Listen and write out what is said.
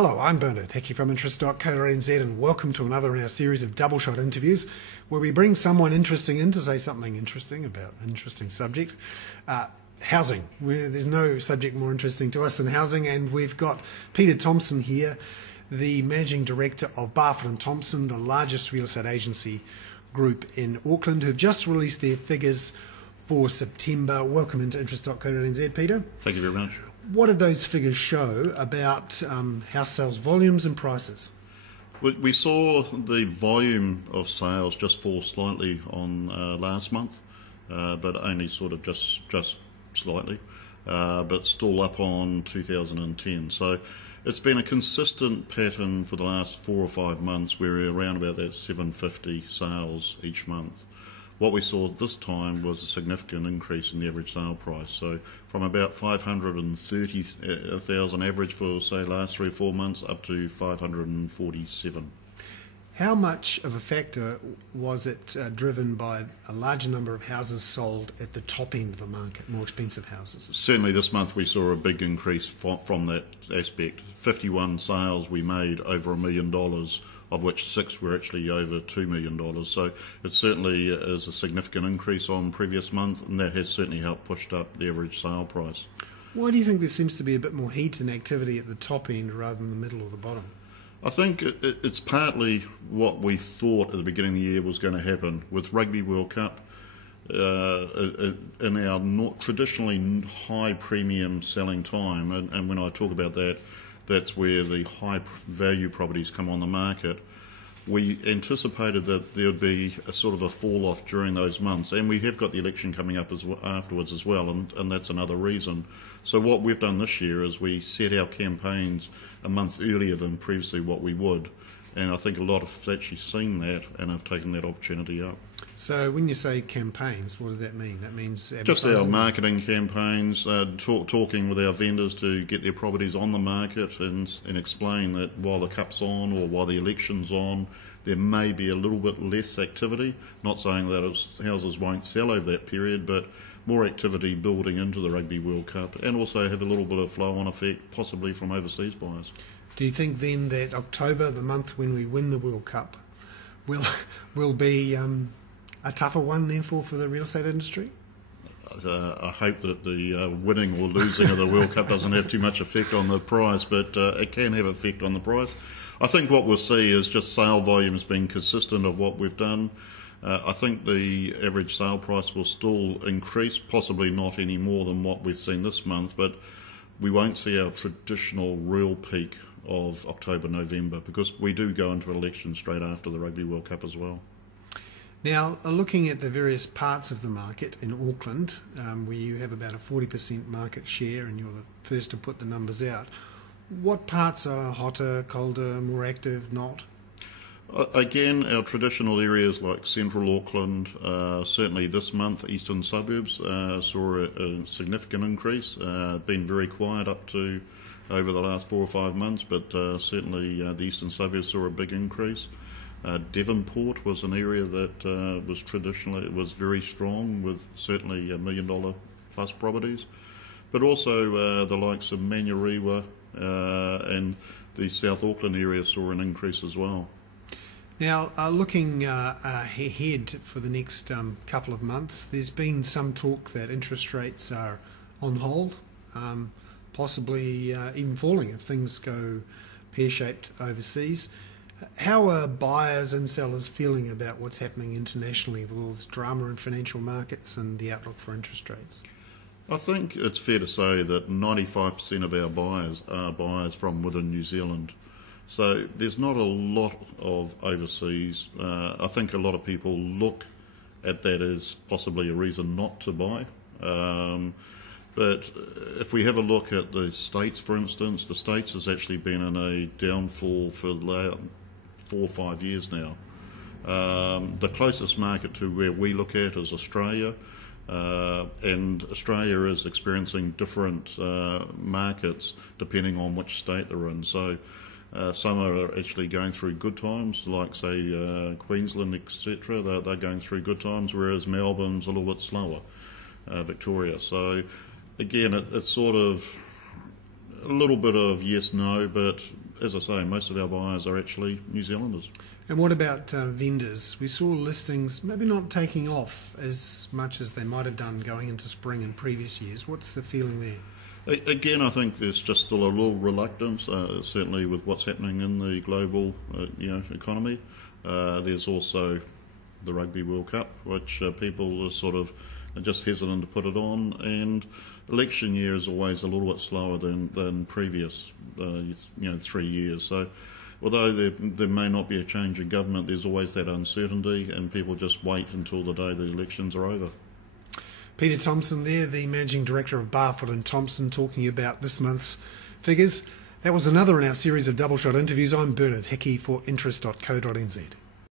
Hello, I'm Bernard, Hickey from interest.co.nz, and welcome to another in our series of double shot interviews where we bring someone interesting in to say something interesting about an interesting subject. Housing. There's no subject more interesting to us than housing, and we've got Peter Thompson here, the Managing Director of Barfoots and Thompson, the largest real estate agency group in Auckland, who've just released their figures for September. Welcome into interest.co.nz, Peter. Thank you very much. What did those figures show about house sales volumes and prices? We saw the volume of sales just fall slightly on last month, but only sort of just slightly, but still up on 2010. So it's been a consistent pattern for the last 4 or 5 months where we're around about that 750 sales each month. What we saw this time was a significant increase in the average sale price. So from about 530,000 average for, say, last 3 or 4 months up to 547. How much of a factor was it driven by a larger number of houses sold at the top end of the market, more expensive houses? Certainly this month we saw a big increase from that aspect. 51 sales we made over $1 million, of which 6 were actually over $2 million. So it certainly is a significant increase on previous months, and that has certainly helped push up the average sale price. Why do you think there seems to be a bit more heat and activity at the top end rather than the middle or the bottom? I think it's partly what we thought at the beginning of the year was going to happen with Rugby World Cup. In our not traditionally high premium selling time, and when I talk about that, that's where the high value properties come on the market. We anticipated that there would be a sort of a fall off during those months, and we have got the election coming up afterwards as well, and that's another reason. So what we've done this year is we set our campaigns a month earlier than previously what we would, and I think a lot have actually seen that and have taken that opportunity up. So when you say campaigns, what does that mean? That means just our marketing campaigns, talking with our vendors to get their properties on the market and explain that while the cup's on or while the election's on, there may be a little bit less activity. Not saying that houses won't sell over that period, but more activity building into the Rugby World Cup, and also have a little bit of flow-on effect possibly from overseas buyers. Do you think then that October, the month when we win the World Cup, will be a tougher one therefore for the real estate industry? I hope that the winning or losing of the World Cup doesn't have too much effect on the price, but it can have effect on the price. I think what we'll see is just sale volumes being consistent of what we've done. I think the average sale price will still increase, possibly not any more than what we've seen this month, but we won't see our traditional real peak of October, November, because we do go into an election straight after the Rugby World Cup as well. Now, looking at the various parts of the market in Auckland, where you have about a 40% market share and you're the first to put the numbers out, what parts are hotter, colder, more active, not? Again, our traditional areas like central Auckland, certainly this month, eastern suburbs saw a significant increase. Been very quiet up to over the last 4 or 5 months, but certainly the eastern suburbs saw a big increase. Devonport was an area that was very strong, with certainly $1 million plus properties, but also the likes of Manurewa and the South Auckland area saw an increase as well. Now, looking ahead for the next couple of months, there's been some talk that interest rates are on hold, possibly even falling if things go pear-shaped overseas. How are buyers and sellers feeling about what's happening internationally with all this drama in financial markets and the outlook for interest rates? I think it's fair to say that 95% of our buyers are buyers from within New Zealand. So there's not a lot of overseas. I think a lot of people look at that as possibly a reason not to buy. But if we have a look at the States, for instance, the States has actually been in a downfall for 4 or 5 years now. The closest market to where we look at is Australia, and Australia is experiencing different markets depending on which state they're in. So some are actually going through good times, like say Queensland, etc. They're going through good times, whereas Melbourne's a little bit slower, Victoria. So again, it's sort of A little bit of yes, no, but as I say, most of our buyers are actually New Zealanders. And what about vendors? We saw listings maybe not taking off as much as they might have done going into spring in previous years. What's the feeling there? Again, I think there's just still a little reluctance, certainly with what's happening in the global economy. There's also the Rugby World Cup, which people are sort of just hesitant to put it on, and election year is always a little bit slower than previous 3 years. So although there may not be a change in government, there's always that uncertainty, and people just wait until the day the elections are over. Peter Thompson there, the Managing Director of Barfoot and Thompson, talking about this month's figures. That was another in our series of double shot interviews. I'm Bernard Hickey for interest.co.nz.